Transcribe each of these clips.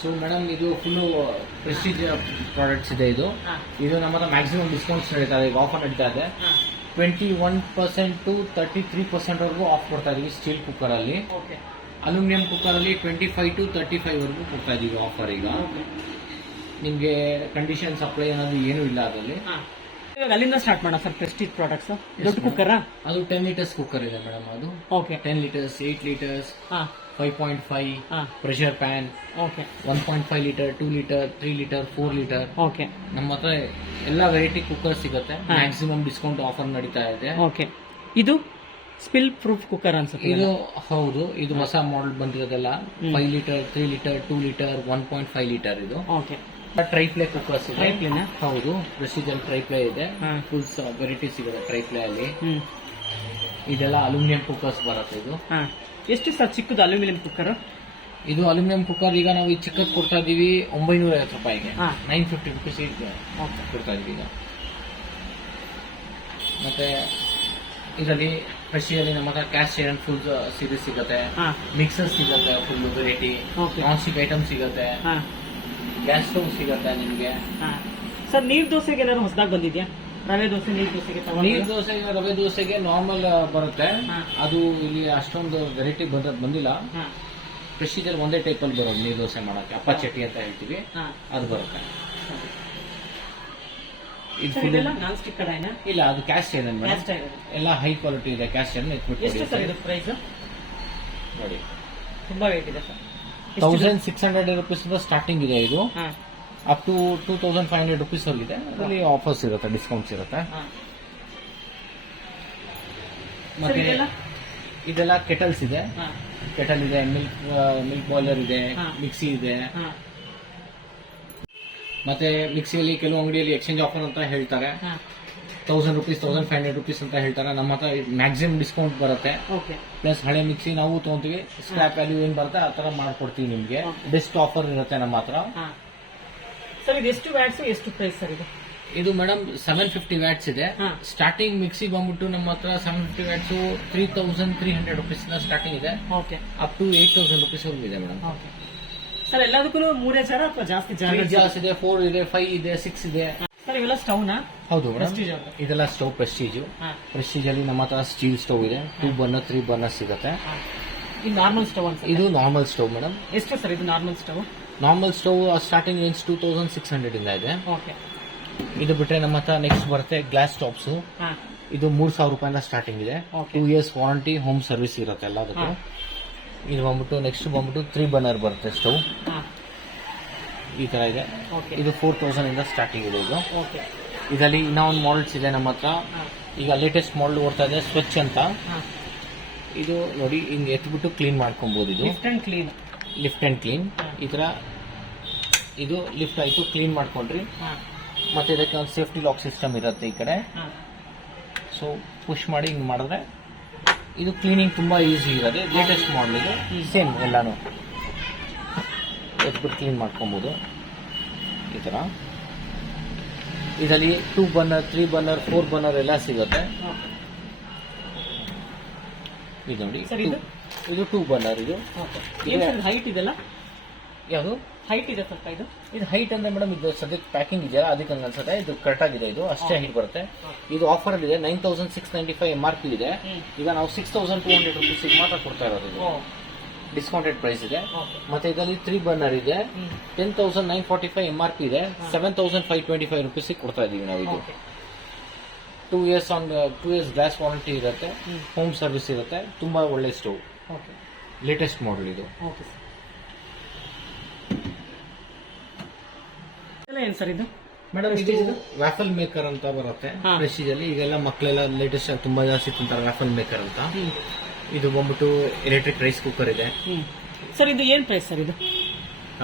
So madam ಇದು full Prestige products ಇದೆ ಇದು. ಇದು ನಮ್ಮ ಹತ್ರ ಮ್ಯಾಕ್ಸಿಮಮ್ ಡಿಸ್ಕೌಂಟ್ಸ್ ನಡೀತಾ ಇದೆ ಈಗ ಆಫರ್ ನಡೀತಾ ಇದೆ. Twenty one percent to thirty three percent ವರೆಗೂ ಆಫ್ ಕೊಡ್ತಾ ಇದೀವಿ ಸ್ಟೀಲ್ ಕುಕ್ಕರ್ ಅಲ್ಲಿ. ಓಕೆ ಅಲ್ಯೂಮಿನಿಯಂ ಕುಕ್ಕರ್ ಅಲ್ಲಿ twenty five to thirty five ವರೆಗೂ ಕೊಡ್ತಾ ಇದೀವಿ ಆಫರ್ ಈಗ. ನಿಮಗೆ ಕಂಡೀಷನ್ ಸಪ್ಲೈ ಅನ್ನೋದು ಏನೂ ಇಲ್ಲ ಅದರಲ್ಲಿ. ಇವಾಗ ಅಲ್ಲಿಂದ ಸ್ಟಾರ್ಟ್ ಮಾಡೋಣ ಸರ್ ಪ್ರೆಸ್ಟೀಜ್ ಪ್ರಾಡಕ್ಟ್ಸ್ ದೊಡ್ಡ ಕುಕ್ಕರ ಅದು ಟೆನ್ ಲೀಟರ್ಸ್ ಕುಕ್ಕರ್ ಇದೆ ಮೇಡಮ್ ಅದು. Okay ten litres eight litres ಹಾ. Five point five pressure pan okay one point five litre two litre three litre four litre okay ನಮ್ಮ ಹತ್ರ ಎಲ್ಲ variety cooker ಸಿಗುತ್ತೆ. Maximum discount offer ನಡೀತಾ ಇದೆ. Okay ಇದು ಸ್ಪಿಲ್ ಪ್ರೂಫ್ ಕುಕ್ಕರ್ ಅನ್ಸುತ್ತೆ ಇದು ಹೌದು ಇದು ಹೊಸ model ಬಂದಿರೋದಲ್ಲ. Five litre three litre two litre one point five litre ಇದು. ಓಕೆ ಟ್ರೈಪ್ಲೇ ಕುಕ್ಕರ್ಸ್ ಟ್ರೈಪ್ಲೇನ? ಹೌದು ಪ್ರೆಸಿಜನ್ ಟ್ರೈಪ್ಲೇ ಇದೆ. ಫುಲ್ ವೆರೈಟಿ ಸಿಗುತ್ತೆ ಟ್ರೈಪ್ಲೇ ಅಲ್ಲಿ ಇದೆಲ್ಲ ಅಲ್ಯೂಮಿನಿಯಂ ಕುಕ್ಕರ್ಸ್ ಬರುತ್ತೆ ಇದು. ಎಷ್ಟು ಸರ್ ಚಿಕ್ಕದು ಅಲ್ಯೂಮಿನಿಯಂ ಕುಕ್ಕರ್ ಇದು ಅಲ್ಯೂಮಿನಿಯಂ ಕುಕ್ಕರ್ ಈಗ ನಾವು ಈ ಚಿಕ್ಕದ್ ಕೊಡ್ತಾ ಇದೀವಿ ಒಂಬೈನೂರ ಐವತ್ತು ರೂಪಾಯಿಗೆ. ಹಾ. ನೈನ್ ಫಿಫ್ಟಿ ರುಪೀಸ್ ಕೊಡ್ತಾ ಇದೀವಿ ಈಗ. ಮತ್ತೆ ಇದರಲ್ಲಿ ಫ್ರೆಶಿಯಲ್ಲಿ ನಮ್ಮ ಹತ್ರ ಕ್ಯಾಶ್ ಐರನ್ ಫುಲ್ ಸೀರೀಸ್ ಸಿಗುತ್ತೆ. ಹಾ. ಮಿಕ್ಸರ್ ಸಿಗುತ್ತೆ full variety okay. Non stick item ಸಿಗುತ್ತೆ. ಹಾ. ಗ್ಯಾಸ್ ಸ್ಟವ್ ಸಿಗುತ್ತೆ ನಿಮಗೆ. ಹಾ. ಸರ್ ನೀರ್ ದೋಸೆಗೆ ಏನಾದ್ರು ಹೊಸದಾಗಿ ಬಂದಿದ್ಯಾ? ರವೆ ದೋಸೆ ನೀರ್ ದೋಸೆಗೆ ನೀರ್ ದೋಸೆಗೆ ರವೆ ದೋಸೆಗೆ ನಾರ್ಮಲ್ ಬರುತ್ತೆ. ಹಾ. ಅದು ಇಲ್ಲಿ ಅಷ್ಟೊಂದು ವೆರೈಟಿ ಬಂದದ್ ಬಂದಿಲ್ಲ. ಹಾ. ಪ್ರೊಸೀಜರ್ ಒಂದೇ ಟೈಪ್ ಅಲ್ಲಿ ಬರೋದು ನೀರ್ ದೋಸೆ ಮಾಡಕ್ಕೆ. ಅಪ್ಪ ಚಟ್ನಿ ಅಂತ ಹೇಳ್ತೀವಿ. ಹಾ. ಅದು ಬರುತ್ತೆ. ಇದು ಸರ್ full- ಇದೆಲ್ಲ ನಾನ್ ಸ್ಟಿಕ್ ಕಡಾಯಿನ? ಇಲ್ಲ ಅದು ಕ್ಯಾಶ್ ಮೇಡಮ್ ಕ್ಯಾಸ್ಟ್ ಇರೋದು ಎಲ್ಲ ಹೈ ಕ್ವಾಲಿಟಿ ಇದೆ ಕ್ಯಾಶ್ ಐರನ್ ಎಷ್ಟು ಸರ್ ಇದು ಪ್ರೈಸ್ ನೋಡಿ. ತುಂಬಾ ರೇಟ್ ಇದೆ sir. Thousand six hundred rupees starting ಇದೆ ಇದು. ಹಾ. Up to two thousand five hundred rupees ಇದೆ ಅದರಲ್ಲಿ ಆಫರ್ಸ್ ಇರುತ್ತೆ ಡಿಸ್ಕೌಂಟ್ಸ್ ಇರುತ್ತೆ. ಮತ್ತೆ ಇದೆಲ್ಲ? ಕೆಟಲ್ಸ್ ಇದೆ. ಕೆಟಲ್ ಇದೆ ಮಿಲ್ಕ್ ಮಿಲ್ಕ್ ಬಾಯ್ಲರ್ ಇದೆ ಮಿಕ್ಸಿ ಇದೆ. ಮತ್ತೆ ಮಿಕ್ಸಿಯಲ್ಲಿ ಕೆಲವು ಅಂಗಡಿಯಲ್ಲಿ ಎಕ್ಸ್ಚೇಂಜ್ ಆಫರ್ ಅಂತ ಹೇಳ್ತಾರೆ. Thousand rupees thousand five hundred rupees ಅಂತ ಹೇಳ್ತಾರೆ. ನಮ್ಮ ಹತ್ರ ಮ್ಯಾಕ್ಸಿಮಮ್ ಡಿಸ್ಕೌಂಟ್ ಬರುತ್ತೆ. ಪ್ಲಸ್ ಹಳೆ ಮಿಕ್ಸಿ ನಾವು ತಗೊಂತೀವಿ ಸ್ಕ್ರಾಪ್ ವ್ಯಾಲ್ಯೂ ಏನ್ ಬರುತ್ತೆ ಆ ತರ ಮಾಡ್ಕೊಡ್ತೀವಿ ನಿಮ್ಗೆ. ಬೆಸ್ಟ್ ಆಫರ್ ಇರುತ್ತೆ ನಮ್ಮ ಹತ್ರ. ಸರ್ ಇದು ಎಷ್ಟು ವ್ಯಾಟ್ಸ್ ಎಷ್ಟು ಪ್ರೈಸ್ ಸರ್ ಇದು? ಇದು ಮೇಡಮ್ ಸೆವೆನ್ ಫಿಫ್ಟಿ ವ್ಯಾಟ್ಸ್ ಇದೆ. ಹಾ. ಸ್ಟಾರ್ಟಿಂಗ್ ಮಿಕ್ಸಿ ಬಂದ್ಬಿಟ್ಟು ನಮ್ಮ ಹತ್ರ seven fifty watts three thousand three hundred rupees starting ಇದೆ. Okay. Up to eight thousand rupees ಇದೆ ಮೇಡಮ್. ಓಕೆ. ಸರ್ ಎಲ್ಲದಕ್ಕೂ ಮೂರೇ ಸರ್ ಅಥವಾ ಜಾಸ್ತಿ ಜಾಸ್ತಿ ಇದೆ? ಫೋರ್ ಇದೆ ಫೈವ್ ಇದೆ ಸಿಕ್ಸ್ ಇದೆ ಸರ್ ಇವೆಲ್ಲ ಸ್ಟೌನಾ ಹೌದು ಮೇಡಮ್. Prestige ಅವ್ರದ್ದು. ಇದೆಲ್ಲ ಸ್ಟವ್ ಪ್ರೆಸ್ಟೀಜು ಹಾ. ಪ್ರೆಸ್ಟೀಜ್ ಅಲ್ಲಿ ನಮ್ಮ ಹತ್ರ ಸ್ಟೀಲ್ ಸ್ಟವ್ ಇದೆ. ಟೂ ಬರ್ನರ್ ತ್ರೀ ಬರ್ನರ್ ಸಿಗುತ್ತೆ. ಇದು ನಾರ್ಮಲ್ ಸ್ಟವ್ ಇದು ನಾರ್ಮಲ್ ಸ್ಟವ್ ಮೇಡಮ್ ಎಷ್ಟು ಸರ್ ಇದು normal stove normal stove starting range two thousand six hundred ಇಂದ ಇದೆ. ಓಕೆ. ಇದು ಬಿಟ್ರೆ ನಮ್ಮ ಹತ್ರ ನೆಕ್ಸ್ಟ್ ಬರುತ್ತೆ ಗ್ಲಾಸ್ ಸ್ಟಾಪ್ಸ್ ಹಾ. ಇದು ಮೂರ್ ಸಾವಿರ ರೂಪಾಯಿಂದ ಸ್ಟಾರ್ಟಿಂಗ್ ಇದೆ. Two years warranty home service ಇರುತ್ತೆ ಎಲ್ಲದಕ್ಕೂ. ಇದು ಬಂದ್ಬಿಟ್ಟು ನೆಕ್ಸ್ಟ್ ಬಂದ್ಬಿಟ್ಟು ತ್ರೀ ಬರ್ನರ್ ಬರುತ್ತೆ ಸ್ಟವ್ ಈ ತರ ಇದೆ. ಇದು ಫೋರ್ ತೌಸಂಡ್ ಇಂದ ಸ್ಟಾರ್ಟಿಂಗ್ ಇದೆ ಇದು. ಇದರಲ್ಲಿ ಇನ್ನೊಂದು ಒಂದು ಮಾಡಲ್ಸ್ ಇದೆ ನಮ್ಮ ಹತ್ರ. ಈಗ ಲೇಟೆಸ್ಟ್ ಮಾಡಲ್ ಓಡ್ತಾ ಇದೆ ಸ್ವಚ್ಛ ಅಂತ. ಇದು ನೋಡಿ ಹಿಂಗೆ ಎತ್ಬಿಟ್ಟು ಕ್ಲೀನ್ ಮಾಡ್ಕೊಬೋದು ಇದು. Lift and clean lift and clean. ಈ ಥರ ಇದು ಲಿಫ್ಟ್ ಆಯ್ತು ಕ್ಲೀನ್ ಮಾಡ್ಕೊಂಡ್ರಿ. ಮತ್ತು ಇದಕ್ಕೆ ಒಂದು ಸೇಫ್ಟಿ ಲಾಕ್ ಸಿಸ್ಟಮ್ ಇರುತ್ತೆ ಈ ಕಡೆ. ಸೊ ಪುಷ್ ಮಾಡಿ ಹಿಂಗೆ ಮಾಡಿದ್ರೆ ಇದು ಕ್ಲೀನಿಂಗ್ ತುಂಬಾ ಈಸಿ ಇರೋದು. ಲೇಟೆಸ್ಟ್ ಮಾಡಲ್ ಇದು. ಸೇಮ್ ಎಲ್ಲಾನು. ಎತ್ಬಿಟ್ಟು ಕ್ಲೀನ್ ಮಾಡ್ಕೊಬೋದು. ಈ ಥರ. ಇದರಲ್ಲಿ two burner three burner four burner ಎಲ್ಲ ಸಿಗುತ್ತೆ. ಇದು ನೋಡಿ ಸರ್ ಇದು? ಇದು ಟೂ ಬರ್ನರ್ ಇದು. ಹೈಟ್ ಇದೆಲ್ಲ ಯಾವುದು? ಹೈಟ್ ಇದೆ ಸ್ವಲ್ಪ ಇದು? ಇದು ಹೈಟ್ ಅಂದ್ರೆ ಮೇಡಮ್ ಇದು ಸದ್ಯಕ್ಕೆ ಪ್ಯಾಕಿಂಗ್ ಇದೆಯಲ್ಲ ಅದಕ್ಕೆ ಹಂಗ ಅನ್ಸುತ್ತೆ. ಇದು ಕರೆಕ್ಟ್ ಆಗಿದೆ ಇದು ಅಷ್ಟೇ ಹೈಟ್ ಬರುತ್ತೆ. ಇದು ಆಫರ್ ಇದೆ nine thousand six ninety five M R P ಇದೆ ಈಗ ನಾವು six thousand two hundred rupees ಮಾತ್ರ ಕೊಡ್ತಾ ಇರೋದು ಇದು. ಡಿಸ್ಕೌಂಟೆಡ್ ಪ್ರೈಸ್ ಇದೆ. ಮತ್ತೆ ಇದರಲ್ಲಿ ತ್ರೀ ಬರ್ನರ್ ಇದೆ. Ten thousand nine forty five M R P ಇದೆ seven thousand five twenty five rupees ಕೊಡ್ತಾ ಇದೀವಿ ನಾವು ಇದು. Two years on two years gas warranty ಇರುತ್ತೆ ಹ್ಮ್. ಸರ್ವಿಸ್ ಇರುತ್ತೆ ತುಂಬ ಒಳ್ಳೆ ಸ್ಟೌವ್ ಓಕೆ ಲೇಟೆಸ್ಟ್ ಮಾಡೆಲ್ ಇದು. ಓಕೆ ಸರ್ ಎಲ್ಲ ಏನು ಸರ್ ಇದು? ಮೇಡಮ್ ಇದು ವ್ಯಾಫಲ್ ಮೇಕರ್ ಅಂತ ಬರುತ್ತೆ. ಪ್ರೆಸ್ಟೀಜ್ ಅಲ್ಲಿ ಈಗೆಲ್ಲ ಮಕ್ಕಳೆಲ್ಲ ಲೇಟೆಸ್ಟ್ ಆಗಿ ತುಂಬಾ ಜಾಸ್ತಿ ತಿಂತಾರೆ ವ್ಯಾಫಲ್ ಮೇಕರ್ ಅಂತ. ಇದು ಬಂದ್ಬಿಟ್ಟು ಎಲೆಕ್ಟ್ರಿಕ್ ರೈಸ್ ಕುಕ್ಕರ್ ಇದೆ. ಸರ್ ಇದು ಏನು ಪ್ರೈಸ್ ಸರ್ ಇದು?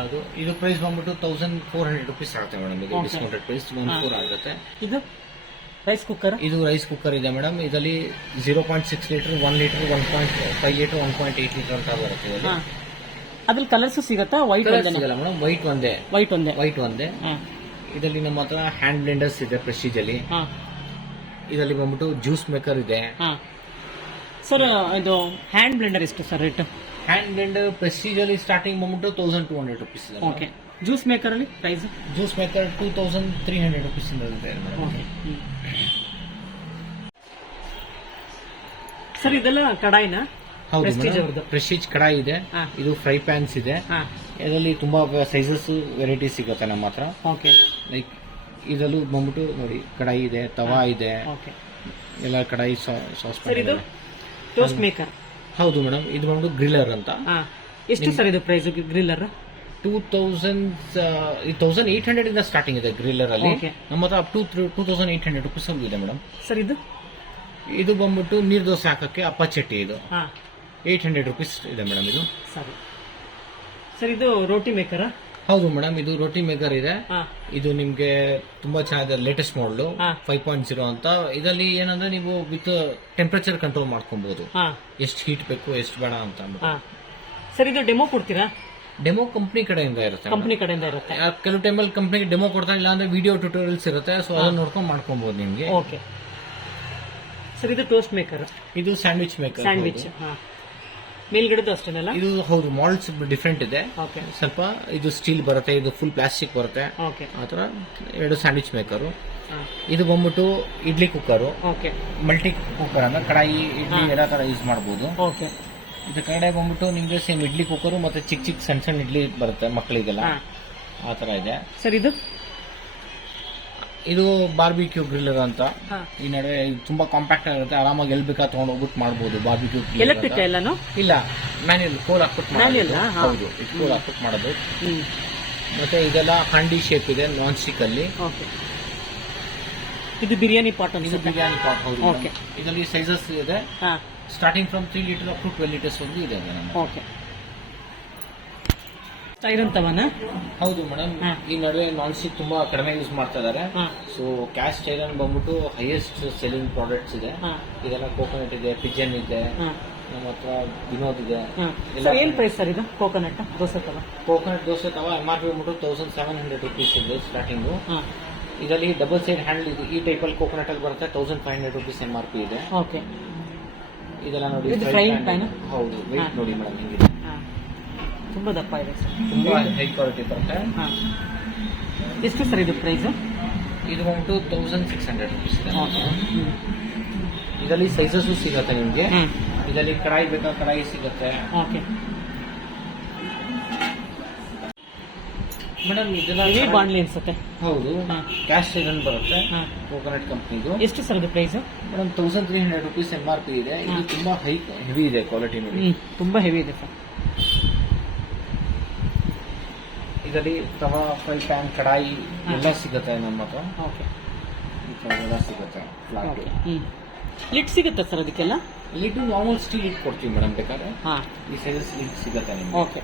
ಅದು ಇದು ಪ್ರೈಸ್ ಬಂದ್ಬಿಟ್ಟು ತೌಸಂಡ್ ಫೋರ್ ಹಂಡ್ರೆಡ್ ರುಪೀಸ್ ಆಗುತ್ತೆ ಮೇಡಮ್ ಇದು ಡಿಸ್ಕೌಂಟೆಡ್ ಪ್ರೈಸ್ ಒನ್. ಫೋರ್ ಆಗುತ್ತೆ. ಇದು? ರೈಸ್ ಕುಕ್ಕರ್ ಇದು ರೈಸ್ ಕುಕ್ಕರ್ ಇದೆ ಮೇಡಮ್ ಇದರಲ್ಲಿ zero point six litre one litre one point five litre one point eight litre ಅಂತ ಬರುತ್ತೆ ಅದ್ರಲ್ಲಿ ಕಲರ್ಸ್ ಸಿಗತ್ತಾ? ವೈಟ್ ಸಿಗಲ್ಲ ಮೇಡಮ್ ವೈಟ್ ಒಂದೇ. ವೈಟ್ ಒಂದೇ. ವೈಟ್ ಒಂದೇ. ಹಾ. ಇದರಲ್ಲಿ ನಮ್ಮ ಹತ್ರ ಹ್ಯಾಂಡ್ ಬ್ಲೆಂಡರ್ಸ್ ಇದೆ ಪ್ರೆಸ್ಟೀಜ್ ಅಲ್ಲಿ. ಹಾ. ಇದರಲ್ಲಿ ಬಂದ್ಬಿಟ್ಟು ಜ್ಯೂಸ್ ಮೇಕರ್ ಇದೆ. ಹಾ. ಸರ್ ಇದು ಹ್ಯಾಂಡ್ ಬ್ಲೆಂಡರ್ ಎಷ್ಟು sir rate hand and Prestige ಅಲ್ಲಿ ಸ್ಟಾರ್ಟಿಂಗ್ ಬಂದ್ಬಿಟ್ಟು ತೌಸಂಡ್ ಟೂ ಹಂಡ್ರೆಡ್ ರುಪೀಸ್ ಇದೆ ಓಕೆ ಜ್ಯೂಸ್ ಮೇಕರ್ ಅಲ್ಲಿ price juice maker two thousand three hundred rupees ಇದೆ ಓಕೆ ಸರ್ ಇದೆಲ್ಲ ಕಡಾಯಿನ? ಹೌದು ಪ್ರೆಸ್ಟೀಜ್ ಕಡಾಯಿ ಇದೆ. ಇದು ಫ್ರೈ ಪ್ಯಾನ್ಸ್ ಇದೆ. ಇದರಲ್ಲಿ ತುಂಬಾ ಸೈಜಸ್ ವೆರೈಟಿ ಸಿಗುತ್ತೆ ನಮ್ಮ ಹತ್ರ. ಓಕೆ ಲೈಕ್ ಇದರಲ್ಲೂ ಬಂದ್ಬಿಟ್ಟು ನೋಡಿ ಕಡಾಯಿ ಇದೆ ತವಾ ಇದೆ. ಓಕೆ ಎಲ್ಲ ಕಡಾಯಿ ಸಾಸ್ ಇದು ಟೋಸ್ಟ್ ಮೇಕರ್ ಹೌದು ಮೇಡಮ್ ಇದು ಬಂದು ಗ್ರಿಲ್ಲರ್ ಅಂತ. ಹಾ ಎಷ್ಟು ಸರ್ ಇದು price griller two thousand thousand eight hundred ಇಂದ ಸ್ಟಾರ್ಟಿಂಗ್ ಇದೆ ಗ್ರಿಲ್ಲರ್ ಅಲ್ಲಿ. Okay. ನಮ್ಮ ಹತ್ರ two to two thousand eight hundred rupees ಇದೆ ಮೇಡಮ್. ಸರ್ ಇದು? ಇದು ಬಂದ್ಬಿಟ್ಟು ನೀರ್ ದೋಸೆ ಹಾಕಕ್ಕೆ ಅಪ್ಪ ಚಟ್ಟಿ ಇದು. ಹಾ. ಏಟ್ ಹಂಡ್ರೆಡ್ ರುಪೀಸ್ ಇದೆ ಮೇಡಮ್ ಇದು. ಸರಿ. ಸರ್ ಇದು ರೋಟಿ ಮೇಕರ್ ಹೌದು ಮೇಡಮ್ ಇದು ರೋಟಿ ಮೇಕರ್ ಇದೆ. ಇದು ನಿಮ್ಗೆ ತುಂಬಾ ಚೆನ್ನಾಗಿದೆ latest model. Five point zero ಅಂತ. ಇದರಲ್ಲಿ ಏನಂದ್ರೆ ನೀವು ವಿತ್ ಟೆಂಪರೇಚರ್ ಕಂಟ್ರೋಲ್ ಮಾಡ್ಕೊಬಹುದು ಎಷ್ಟು ಹೀಟ್ ಬೇಕು ಎಷ್ಟು ಬೇಡ ಅಂತ ಸರ್ ಇದು ಡೆಮೋ ಕೊಡ್ತೀರಾ? ಡೆಮೋ ಕಂಪ್ನಿ ಕಡೆಯಿಂದ ಇರುತ್ತೆ ಕಂಪ್ನಿ ಕಡೆಯಿಂದ ಇರುತ್ತೆ. ಕೆಲವು ಟೈಮಲ್ಲಿ ಕಂಪ್ನಿಗೆ ಡೆಮೋ ಕೊಡ್ತಾರೆ ಇಲ್ಲ ಅಂದ್ರೆ ವಿಡಿಯೋ ಟ್ಯೂಟೋರಿಯಲ್ಸ್ ಇರುತ್ತೆ. ಸೊ ಅದನ್ನ ನೋಡ್ಕೊಂಡು ಮಾಡ್ಕೊಬಹುದು ನಿಮ್ಗೆ. ಓಕೆ ಸರ್ ಇದು ಟೋಸ್ಟ್ ಮೇಕರ್ ಇದು ಸ್ಯಾಂಡ್ವಿಚ್ ಮೇಕರ್ ಸ್ಯಾಂಡ್ವಿಚ್ ಮೇಲ್ಗಡೆದು ಅಷ್ಟೇನಲ್ಲ? ಇದು ಹೌದು ಮಾಲ್ಸ್ ಡಿಫ್ರೆಂಟ್ ಇದೆ. ಓಕೆ ಸ್ವಲ್ಪ ಇದು ಸ್ಟೀಲ್ ಬರುತ್ತೆ ಇದು ಫುಲ್ ಪ್ಲಾಸ್ಟಿಕ್ ಬರುತ್ತೆ. ಓಕೆ ಆ ಥರ ಎರಡು ಸ್ಯಾಂಡ್ವಿಚ್ ಮೇಕರು ಇದು ಬಂದ್ಬಿಟ್ಟು idli cooker okay multi cooker ಅಂದ್ರೆ ಕಡಾಯಿ ಇಡ್ಲಿ ಎಲ್ಲ ತರ ಯೂಸ್ ಮಾಡಬಹುದು ಓಕೆ ಇದು ಕಡೆ ಬಂದ್ಬಿಟ್ಟು ನಿಮ್ಗೆ ಸೇಮ್ ಇಡ್ಲಿ ಕುಕ್ಕರು ಮತ್ತೆ ಚಿಕ್ಕ ಚಿಕ್ಕ ಸಣ್ಣ ಸಣ್ಣ ಇಡ್ಲಿ ಬರುತ್ತೆ ಮಕ್ಕಳಿಗೆಲ್ಲ. ಆತರ ಆ ಇದೆ. ಸರ್ ಇದು? ಇದು ಬಾರ್ಬಿಕ್ಯೂ ಗ್ರಿಲ್ಲರ್ ಅಂತ. ಈ ನಡುವೆ ಇದು ತುಂಬಾ ಕಾಂಪ್ಯಾಕ್ಟ್ ಆಗಿರುತ್ತೆ. ಆರಾಮಾಗಿ ಎಲ್ಲಿ ಬೇಕಾ ತಗೊಂಡು ಹೋಗ್ಬಿಟ್ಟು ಮಾಡ್ಬೋದು ಬಾರ್ಬಿಕ್ಯೂ ಎಲೆಕ್ಟ್ರಿಕ್ ಎಲ್ಲಾನು ಇಲ್ಲ ಮ್ಯಾನ್ಯಲ್ ಕೋಲ್ ಹಾಕ್ಬಿಟ್ಟು ಮಾಡೋದು. ಹೌದು ಇದು ಕೋಲ್ ಹಾಕ್ಬಿಟ್ಟು ಮಾಡೋದು. ಮತ್ತೆ ಇದೆಲ್ಲ ಹಂಡಿ ಶೇಪ್ ಇದೆ ನಾನ್ ಸ್ಟಿಕ್ ಅಲ್ಲಿ ಇದು ಬಿರಿಯಾನಿ ಪಾಟ್ ಇದು ಬಿರಿಯಾನಿ ಪಾಟ್ ಹೌದು. ಇದರಲ್ಲಿ ಸೈಜಸ್ ಇದೆ. Starting from three litre up to twelve litres ಒಂದು ಇದೆ ಓಕೆ. ಐರನ್ ತವನ ಹೌದು ಮೇಡಮ್ ಹಾ. ಈ ನಡುವೆ ನಾನ್ ಸ್ಟಿಕ್ ತುಂಬಾ ಕಡಿಮೆ ಯೂಸ್ ಮಾಡ್ತಾ ಇದಾರೆ ಹಾ. ಸೊ ಕ್ಯಾಶ್ ಐರನ್ ಬಂದ್ಬಿಟ್ಟು ಹೈಯೆಸ್ಟ್ ಸೆಲ್ಲಿಂಗ್ ಪ್ರಾಡಕ್ಟ್ಸ್ ಇದೆ. ಹಾ. ಇದೆಲ್ಲ ಕೋಕೋನಟ್ ಇದೆ ಪಿಜನ್ ಇದೆ ಹಾ. ನಮ್ಮ ಹತ್ರ ವಿನೋದ್ ಇದೆ. ಹಾಂ. ಎಲ್ಲ ಸರ್ ಏನ್ ಪ್ರೈಸ್ ಸರ್ ಇದು? Coconut dosa tawa? Coconut dosa tawa M R P ಬಂದ್ಬಿಟ್ಟು ತೌಸಂಡ್ ಸೆವೆನ್ ಹಂಡ್ರೆಡ್ ರುಪೀಸ್ ಇದೆ ಸ್ಟಾರ್ಟಿಂಗು ಹಾ. ಇದರಲ್ಲಿ ಡಬಲ್ ಸೈಡ್ ಹ್ಯಾಂಡಲ್ ಇದೆ. ಈ ಟೈಪ್ ಅಲ್ಲಿ ಕೋಕೋನಟ್ ಅಲ್ಲಿ ಬರುತ್ತೆ thousand five hundred rupees M R P ಇದೆ. ಓಕೆ ಇದೆಲ್ಲ ನೋಡಿ ಇದು fry frying pan. pan? ಹೌದು ಹಾ. ವೆಯ್ಟ್ ನೋಡಿ ಮೇಡಮ್ ಹಿಂಗಿದೆ ತುಂಬಾ ದಪ್ಪ ಇದೆ ಸರ್. ತುಂಬಾ ಹೈ ಕ್ವಾಲಿಟಿ ಬರುತ್ತೆ. ಹಾ. ಎಷ್ಟು ಸರ್ ಇದು ಪ್ರೈಸ್ ಇದು ಬಂದು ತೌಸಂಡ್ ಸಿಕ್ಸ್ ಹಂಡ್ರೆಡ್ ರುಪೀಸ್ ಇದೆ. ಓಕೆ ಇದರಲ್ಲಿ ಸೈಜಸ್ಸು ಸಿಗುತ್ತೆ ನಿಮಗೆ. ಇದರಲ್ಲಿ ಕಡಾಯಿ ಬೇಕಾ ಕಡಾಯಿ ಸಿಗುತ್ತೆ. ಓಕೆ. ಮೇಡಮ್ ಇದೆಲ್ಲ ಹೆವಿ ಬಾಂಡ್ಲಿ ಅನ್ಸುತ್ತೆ. ಹೌದು. ಕ್ಯಾಶ್ ಐರನ್ ಬರುತ್ತೆ. ಕೋಕೋನಟ್ ಕಂಪ್ನಿದು ಎಷ್ಟು ಸರ್ ಇದು price madam thousand three hundred rupees M R P ಇದೆ. ಇದು ತುಂಬಾ ಹೈ ಹೆವಿ ಇದೆ ಕ್ವಾಲಿಟಿ ತುಂಬಾ ಹೆವಿ ಇದೆ ಸರ್. ಇದರಲ್ಲಿ ತವಾ ಫ್ರೈ ಪ್ಯಾನ್ ಕಡಾಯಿ. ಎಲ್ಲ ಸಿಗುತ್ತೆ ನಮ್ಮ ಹತ್ರ. ಓಕೆ. ಈ ಸಿಗುತ್ತೆ ಫ್ಲಾಟ್. ಲಿಟ್ ಸಿಗುತ್ತಾ ಸರ್ ಅದಕ್ಕೆಲ್ಲ? ಲಿಟ್ ನಾರ್ಮಲ್ ಸ್ಟೀಲ್ ಇಟ್ ಕೊಡ್ತೀವಿ ಮೇಡಮ್ ಬೇಕಾದ್ರೆ? ಹಾಂ. ಈ ಸೈಜಸ್ ಲಿಟ್ ಸಿಗುತ್ತೆ ನಿಮ್ಗೆ. ಓಕೆ.